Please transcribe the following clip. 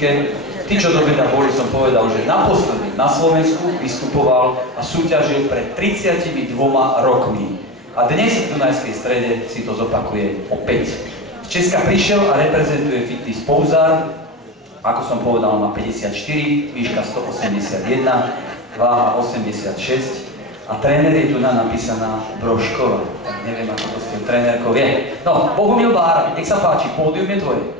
štatistikike. Tí, čo to teda boli, som povedal, že naposledy na Slovensku vystupoval a súťažil pred 32 rokmi. A dnes v Dunajskej Strede si to zopakuje opäť. Z Česka prišiel a reprezentuje Fitness Pouzar. Ako som povedal, má 54, výška 181, váha 86. A tréner je tu napísaná Brožková. Tak neviem, ako to s tým trénerkou je. No, Bohumil Bár, nech sa páči, pódium je tvoje.